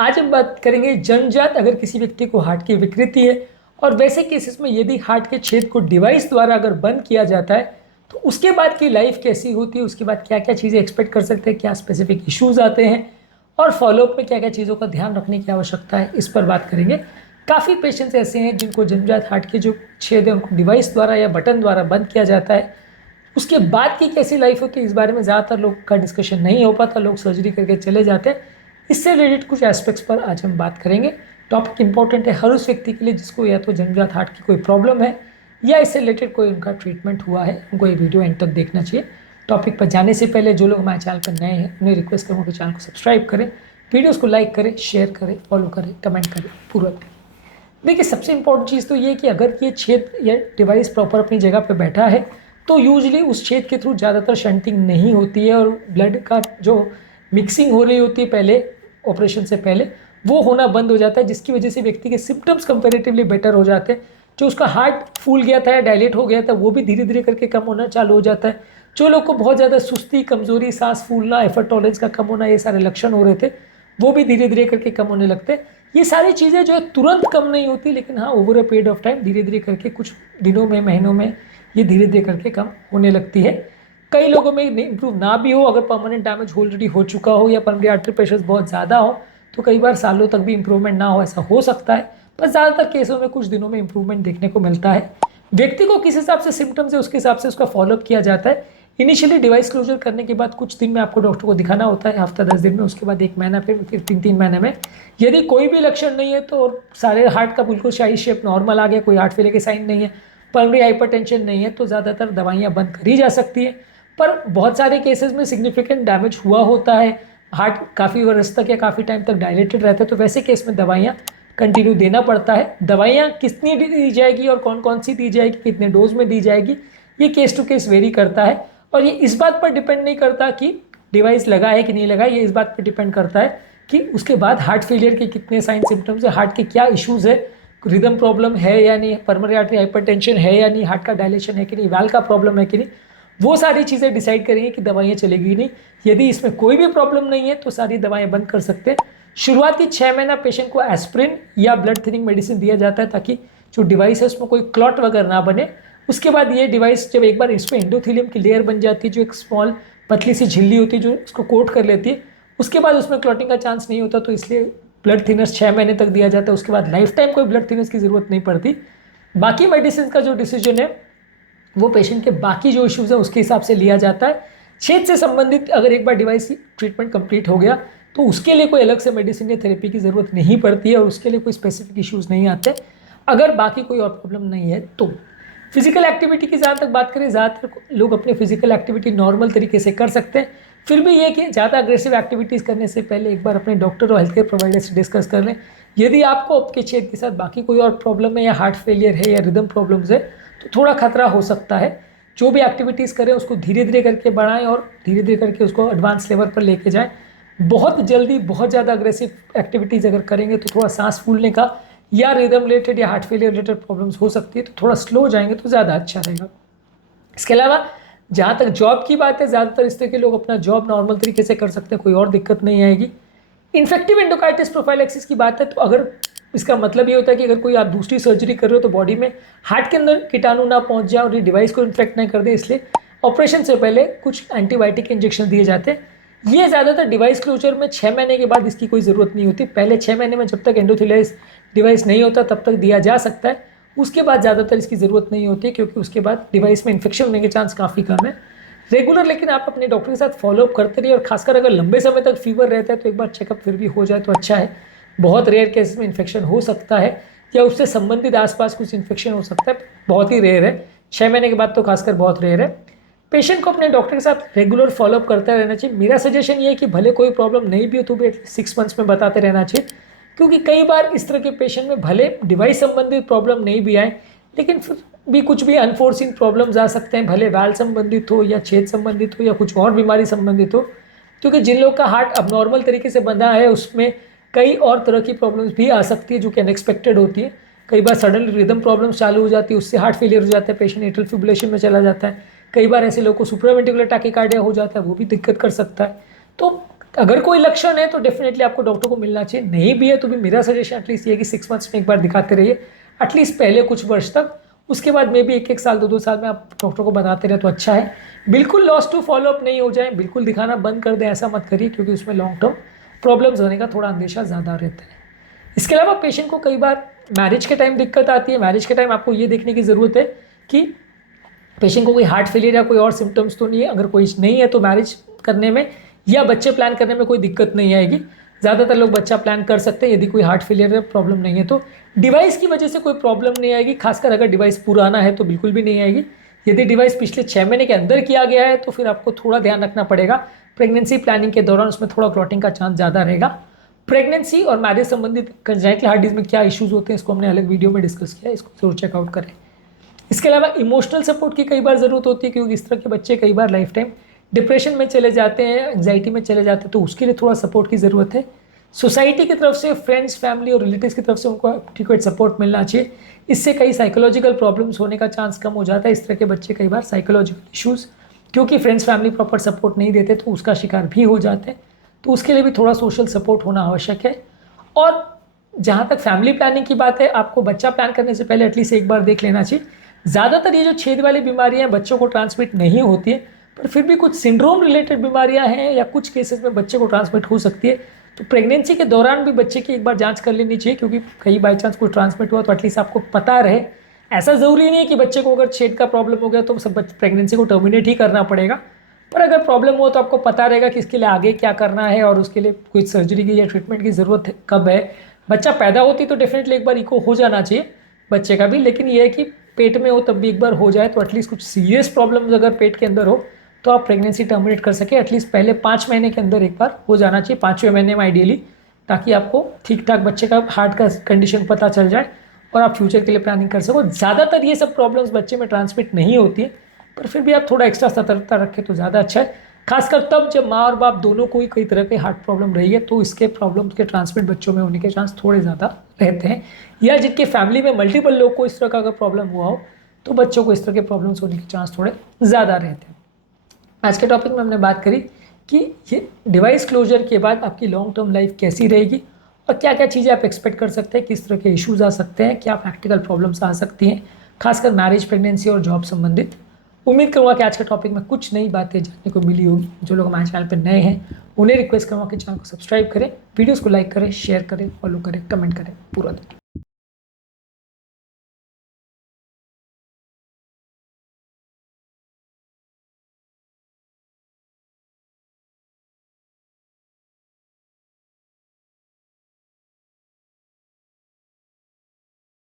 आज हम बात करेंगे जन्मजात अगर किसी व्यक्ति को हार्ट की विकृति है और वैसे केसेस में यदि हार्ट के छेद को डिवाइस द्वारा अगर बंद किया जाता है तो उसके बाद की लाइफ कैसी होती है, उसके बाद क्या क्या चीज़ें एक्सपेक्ट कर सकते हैं, क्या स्पेसिफिक इश्यूज आते हैं और फॉलोअप में क्या क्या चीज़ों का ध्यान रखने की आवश्यकता है, इस पर बात करेंगे। काफ़ी पेशेंट्स ऐसे हैं जिनको जन्मजात हार्ट के जो छेद है उनको डिवाइस द्वारा या बटन द्वारा बंद किया जाता है। उसके बाद की कैसी लाइफ होती है इस बारे में ज़्यादातर लोग का डिस्कशन नहीं हो पाता, लोग सर्जरी करके चले जाते हैं। इससे रिलेटेड कुछ एस्पेक्ट्स पर आज हम बात करेंगे। टॉपिक इंपॉर्टेंट है हर उस व्यक्ति के लिए जिसको या तो जन्मजात हार्ट की कोई प्रॉब्लम है या इससे रिलेटेड कोई उनका ट्रीटमेंट हुआ है, उनको ये वीडियो एंड तक देखना चाहिए। टॉपिक पर जाने से पहले जो लोग हमारे चैनल पर नए हैं उन्हें रिक्वेस्ट करूँगा कि चैनल को सब्सक्राइब करें, वीडियोज़ को लाइक करें, शेयर करें, फॉलो करें, कमेंट करें पूरा। देखिए सबसे इंपॉर्टेंट चीज़ तो ये कि अगर ये छेद या डिवाइस प्रॉपर अपनी जगह पे बैठा है तो यूजुअली उस छेद के थ्रू ज़्यादातर शंटिंग नहीं होती है और ब्लड का जो मिक्सिंग हो रही होती है पहले ऑपरेशन से पहले वो होना बंद हो जाता है, जिसकी वजह से व्यक्ति के सिम्टम्स कंपेरेटिवली बेटर हो जाते हैं। जो उसका हार्ट फूल गया था या डायलेट हो गया था वो भी धीरे धीरे करके कम होना चालू हो जाता है। जो लोग को बहुत ज़्यादा सुस्ती, कमजोरी, सांस फूलना, एफर्ट टॉलरेंस का कम होना, ये सारे लक्षण हो रहे थे वो भी धीरे धीरे करके कम होने लगते हैं। ये सारी चीज़ें जो है तुरंत कम नहीं होती, लेकिन हाँ over a period of time धीरे धीरे करके कुछ दिनों में, महीनों में ये धीरे धीरे करके कम होने लगती है। कई लोगों में इंप्रूव ना भी हो, अगर परमानेंट डैमेज ऑलरेडी हो चुका हो या पल्मोनरी आर्टरी प्रेशर बहुत ज़्यादा हो तो कई बार सालों तक भी इंप्रूवमेंट ना हो, ऐसा हो सकता है। पर ज़्यादातर केसों में कुछ दिनों में इंप्रूवमेंट देखने को मिलता है। व्यक्ति को किस हिसाब से सिम्टम्स है उसके हिसाब से उसका फॉलोअप किया जाता है। इनिशियली डिवाइस क्लोजर करने के बाद कुछ दिन में आपको डॉक्टर को दिखाना होता है, हफ्ता 10 दिन में, उसके बाद 1 महीना, फिर 3 महीने में। यदि कोई भी लक्षण नहीं है तो सारे हार्ट का बिल्कुल शाही शेप नॉर्मल आ गया, कोई हार्ट फेलियर के साइन नहीं है, पल्मोनरी हाइपरटेंशन नहीं है, तो ज़्यादातर दवाइयाँ बंद करी जा सकती हैं। पर बहुत सारे केसेस में सिग्निफिकेंट डैमेज हुआ होता है, हार्ट काफ़ी वर्ष तक या काफ़ी टाइम तक डायलेटेड रहता है, तो वैसे केस में दवाइयाँ कंटिन्यू देना पड़ता है। दवाइयाँ कितनी दी जाएगी और कौन कौन सी दी जाएगी, कितने डोज में दी जाएगी, ये केस टू केस वेरी करता है। और ये इस बात पर डिपेंड नहीं करता कि डिवाइस लगा है कि नहीं लगा, ये इस बात पर डिपेंड करता है कि उसके बाद हार्ट फेलियर के कितने साइन सिम्टम्स है, हार्ट के क्या इश्यूज़ है, रिदम प्रॉब्लम है या नहीं, पल्मोनरी आर्टरी हाइपरटेंशन है या नहीं, हार्ट का डायलेशन है कि नहीं, वाल्व का प्रॉब्लम है कि नहीं, वो सारी चीज़ें डिसाइड करेंगे कि दवाइयाँ चलेगी नहीं। यदि इसमें कोई भी प्रॉब्लम नहीं है तो सारी दवाएं बंद कर सकते हैं। शुरुआती 6 महीना पेशेंट को एस्प्रिन या ब्लड थिनिंग मेडिसिन दिया जाता है ताकि जो डिवाइस है उसमें कोई क्लॉट वगैरह ना बने। उसके बाद ये डिवाइस जब एक बार इसमें एंडोथेलियम की लेयर बन जाती है, जो एक स्मॉल पतली सी झिल्ली होती है जो उसको कोट कर लेती है, उसके बाद उसमें क्लॉटिंग का चांस नहीं होता, तो इसलिए ब्लड थिनर्स 6 महीने तक दिया जाता है। उसके बाद लाइफ टाइम कोई ब्लड थिनर्स की ज़रूरत नहीं पड़ती। बाकी मेडिसिन का जो डिसीजन है वो पेशेंट के बाकी जो इश्यूज़ हैं उसके हिसाब से लिया जाता है। छेद से संबंधित अगर एक बार डिवाइस ट्रीटमेंट कंप्लीट हो गया तो उसके लिए कोई अलग से मेडिसिन या थेरेपी की ज़रूरत नहीं पड़ती है और उसके लिए कोई स्पेसिफिक इश्यूज़ नहीं आते। अगर बाकी कोई और प्रॉब्लम नहीं है तो फिजिकल एक्टिविटी की जहाँ तक बात करें, ज़्यादातर लोग अपनी फिजिकल एक्टिविटी नॉर्मल तरीके से कर सकते हैं। फिर भी ये कि ज़्यादा अग्रेसिव एक्टिविटीज़ करने से पहले एक बार अपने डॉक्टर और हेल्थ केयर प्रोवाइडर से डिस्कस कर लें। यदि आपको आपके छेद के साथ बाकी कोई और प्रॉब्लम है या हार्ट फेलियर है या रिदम प्रॉब्लम्स है तो थोड़ा खतरा हो सकता है। जो भी एक्टिविटीज़ करें उसको धीरे धीरे करके बढ़ाएं और धीरे धीरे करके उसको एडवांस लेवल पर लेके जाएं। बहुत जल्दी बहुत ज़्यादा अग्रेसिव एक्टिविटीज़ अगर करेंगे तो थोड़ा सांस फूलने का या रिदम रिलेटेड या हार्ट फेलियर रिलेटेड प्रॉब्लम्स हो सकती है, तो थोड़ा स्लो जाएंगे तो ज़्यादा अच्छा रहेगा। इसके अलावा जहाँ तक जॉब की बात है, ज़्यादातर इस तरह के लोग अपना जॉब नॉर्मल तरीके से कर सकते हैं, कोई और दिक्कत नहीं आएगी। इन्फेक्टिव एंडोकार्डिटिस प्रोफाइलैक्सिस की बात है तो अगर इसका मतलब ये होता है कि अगर कोई आप दूसरी सर्जरी कर रहे हो तो बॉडी में हार्ट के अंदर कीटाणु ना पहुंच जाए और ये डिवाइस को इन्फेक्ट ना कर दे, इसलिए ऑपरेशन से पहले कुछ एंटीबायोटिक इंजेक्शन दिए जाते हैं। ये ज़्यादातर डिवाइस क्लोजर में 6 महीने के बाद इसकी कोई ज़रूरत नहीं होती। पहले 6 महीने में जब तक एंडोथेलियस डिवाइस नहीं होता तब तक दिया जा सकता है, उसके बाद ज़्यादातर इसकी ज़रूरत नहीं होती क्योंकि उसके बाद डिवाइस में इन्फेक्शन होने के चांस काफ़ी कम है। रेगुलर लेकिन आप अपने डॉक्टर के साथ फॉलोअप करते रहिए और खासकर अगर लंबे समय तक फीवर रहता है तो एक बार चेकअप फिर भी हो जाए तो अच्छा है। बहुत रेयर केसेस में इन्फेक्शन हो सकता है या उससे संबंधित आसपास कुछ इन्फेक्शन हो सकता है, बहुत ही रेयर है। 6 महीने के बाद तो खासकर बहुत रेयर है। पेशेंट को अपने डॉक्टर के साथ रेगुलर फॉलोअप करते रहना चाहिए। मेरा सजेशन ये है कि भले कोई प्रॉब्लम नहीं भी हो तो भी एटलीस्ट 6 मंथ्स में बताते रहना चाहिए, क्योंकि कई बार इस तरह के पेशेंट में भले डिवाइस संबंधित प्रॉब्लम नहीं भी आए लेकिन फिर भी कुछ भी अनफोर्सिन प्रॉब्लम्स आ सकते हैं, भले वाल्व संबंधित हो या छेद संबंधित हो या कुछ और बीमारी संबंधित हो। क्योंकि जिन लोग का हार्ट अबनॉर्मल तरीके से बंधा है उसमें कई और तरह की प्रॉब्लम्स भी आ सकती है जो कि अनएक्सपेक्टेड होती है। कई बार सडनली रिदम प्रॉब्लम्स चालू हो जाती है, उससे हार्ट फेलियर हो जाता है, पेशेंट एट्रियल फिब्रिलेशन में चला जाता है। कई बार ऐसे लोगों को सुप्रावेंट्रिकुलर टैकीकार्डिया हो जाता है, वो भी दिक्कत कर सकता है। तो अगर कोई लक्षण है तो डेफिनेटली आपको डॉक्टर को मिलना चाहिए, नहीं भी है तो भी मेरा सजेशन एटलीस्ट ये है कि 6 मंथ्स में एक बार दिखाते रहिए, एटलीस्ट पहले कुछ वर्ष तक। उसके बाद में भी 1-1 साल 2-2 साल में आप डॉक्टर को बताते रहे तो अच्छा है। बिल्कुल लॉस टू फॉलोअप नहीं हो जाए, बिल्कुल दिखाना बंद कर दें ऐसा मत करिए, क्योंकि उसमें लॉन्ग टर्म प्रॉब्लम्स होने का थोड़ा अंदेशा ज़्यादा रहता है। इसके अलावा पेशेंट को कई बार मैरिज के टाइम दिक्कत आती है। मैरिज के टाइम आपको ये देखने की ज़रूरत है कि पेशेंट को कोई हार्ट फेलियर या कोई और सिम्टम्स तो नहीं है। अगर कोई नहीं है तो मैरिज करने में या बच्चे प्लान करने में कोई दिक्कत नहीं आएगी। ज़्यादातर लोग बच्चा प्लान कर सकते हैं यदि कोई हार्ट फेलियर है प्रॉब्लम नहीं है तो। डिवाइस की वजह से कोई प्रॉब्लम नहीं आएगी, खासकर अगर डिवाइस पुराना है तो बिल्कुल भी नहीं आएगी। यदि डिवाइस पिछले 6 महीने के अंदर किया गया है तो फिर आपको थोड़ा ध्यान रखना पड़ेगा। प्रेगनेंसी प्लानिंग के दौरान उसमें थोड़ा क्लॉटिंग का चांस ज़्यादा रहेगा। प्रेगनेंसी और मैरिज संबंधित कंजेनिटल हार्ट डिजीज में क्या इश्यूज होते हैं इसको हमने अलग वीडियो में डिस्कस किया है, इसको जरूर चेकआउट करें। इसके अलावा इमोशनल सपोर्ट की कई बार ज़रूरत होती है, क्योंकि इस तरह के बच्चे कई बार लाइफ टाइम डिप्रेशन में चले जाते हैं, एंग्जाइटी में चले जाते हैं, तो उसके लिए थोड़ा सपोर्ट की ज़रूरत है। सोसाइटी की तरफ से, फ्रेंड्स, फैमिली और रिलेटिव्स की तरफ से उनको एडिक्वेट सपोर्ट मिलना चाहिए। इससे कई साइकोलॉजिकल प्रॉब्लम्स होने का चांस कम हो जाता है। इस तरह के बच्चे कई बार साइकोलॉजिकल इश्यूज़, क्योंकि फ्रेंड्स फैमिली प्रॉपर सपोर्ट नहीं देते तो उसका शिकार भी हो जाते हैं। तो उसके लिए भी थोड़ा सोशल सपोर्ट होना आवश्यक है। और जहाँ तक फैमिली प्लानिंग की बात है, आपको बच्चा प्लान करने से पहले एटलीस्ट एक बार देख लेना चाहिए। ज़्यादातर ये जो छेद वाली बीमारियाँ हैं बच्चों को ट्रांसमिट नहीं होती है, पर फिर भी कुछ सिंड्रोम रिलेटेड बीमारियाँ हैं या कुछ केसेस में बच्चे को ट्रांसमिट हो सकती है। तो प्रेगनेंसी के दौरान भी बच्चे की एक बार जांच कर लेनी चाहिए, क्योंकि कहीं बाई चांस कोई ट्रांसमिट हुआ तो एटलीस्ट आपको पता रहे। ऐसा ज़रूरी नहीं है कि बच्चे को अगर छेद का प्रॉब्लम हो गया तो सब प्रेगनेंसी को टर्मिनेट ही करना पड़ेगा, पर अगर प्रॉब्लम हो तो आपको पता रहेगा कि इसके लिए आगे क्या करना है और उसके लिए कोई सर्जरी की या ट्रीटमेंट की ज़रूरत कब है। बच्चा पैदा होती तो डेफिनेटली एक बार इको हो जाना चाहिए बच्चे का भी, लेकिन ये है कि पेट में हो तब भी एक बार हो जाए तो एटलीस्ट कुछ सीरियस प्रॉब्लम्स अगर पेट के अंदर हो तो आप प्रेगनेंसी टर्मिनेट कर सके। एटलीस्ट पहले 5 महीने के अंदर एक बार हो जाना चाहिए, 5वें महीने में आइडियली, ताकि आपको ठीक ठाक बच्चे का हार्ट का कंडीशन पता चल जाए और आप फ्यूचर के लिए प्लानिंग कर सको। ज़्यादातर ये सब प्रॉब्लम्स बच्चे में ट्रांसमिट नहीं होती है, पर फिर भी आप थोड़ा एक्स्ट्रा सतर्कता रखें तो ज़्यादा अच्छा है। खासकर तब जब माँ और बाप दोनों को ही कई तरह के हार्ट प्रॉब्लम रही है तो इसके प्रॉब्लम्स के ट्रांसमिट बच्चों में होने के चांस थोड़े ज़्यादा रहते हैं। या जिनके फैमिली में मल्टीपल लोग को इस तरह का अगर प्रॉब्लम हुआ हो तो बच्चों को इस तरह के प्रॉब्लम्स होने के चांस थोड़े ज़्यादा रहते हैं। आज के टॉपिक में हमने बात करी कि ये डिवाइस क्लोजर के बाद आपकी लॉन्ग टर्म लाइफ कैसी रहेगी और क्या क्या चीज़ें आप एक्सपेक्ट कर सकते हैं, किस तरह के इश्यूज आ सकते हैं, क्या प्रैक्टिकल प्रॉब्लम्स आ सकती हैं, खासकर मैरिज, प्रेगनेंसी और जॉब संबंधित। उम्मीद करूँगा कि आज के टॉपिक में कुछ नई बातें जानने को मिली होगी। जो लोग हमारे चैनल पर नए हैं उन्हें रिक्वेस्ट करूँगा कि चैनल को सब्सक्राइब करें, वीडियोज़ को लाइक करें, शेयर करें, फॉलो करें, कमेंट करें पूरा दिन।